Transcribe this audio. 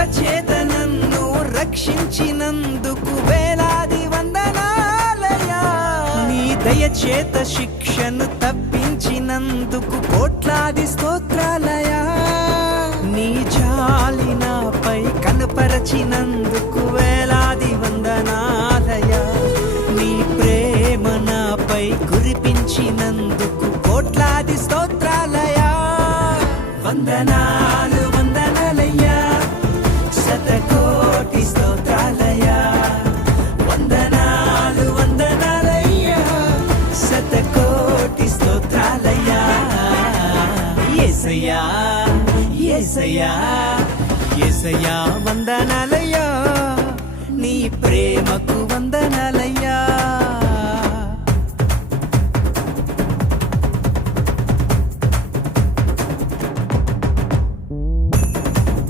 కృపచేత నన్ను రక్షించినందుకు వేలాది వందనాలయ్యా. నీ దయచేత శిక్షను తప్పించినందుకు కోట్లాది స్తోత్రాలయా. నీ జాలి నాపై కనపరచినందుకు వేలాది వందనాలయా. నీ ప్రేమ నాపై కురిపించినందుకు కోట్లాది స్తోత్రాలయా. వందనాలు వందనాలయ్యా, శతకోటి స్తోత్రాలయా. వందనాలు వందనాలయ్యా, శతకోటి స్తోత్రాలయ్యా. యేసయ్యా యేసయ్యా యేసయ్యా వందనాలయ్యా. నీ ప్రేమకు వందనాలు